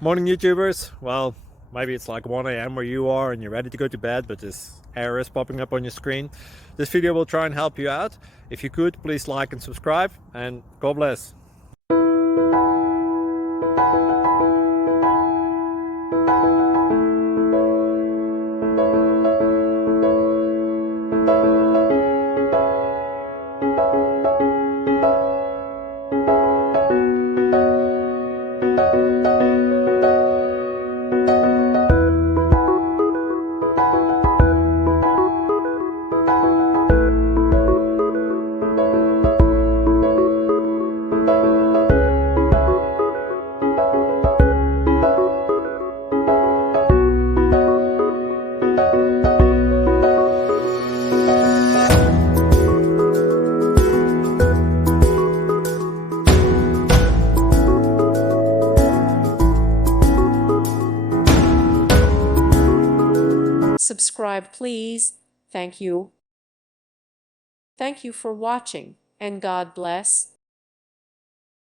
Morning YouTubers. Well, maybe it's like 1 a.m. where you are and you're ready to go to bed, but this error is popping up on your screen. This video will try and help you out. If you could, please like and subscribe, and God bless. Subscribe, please. Thank you. Thank you for watching, and God bless.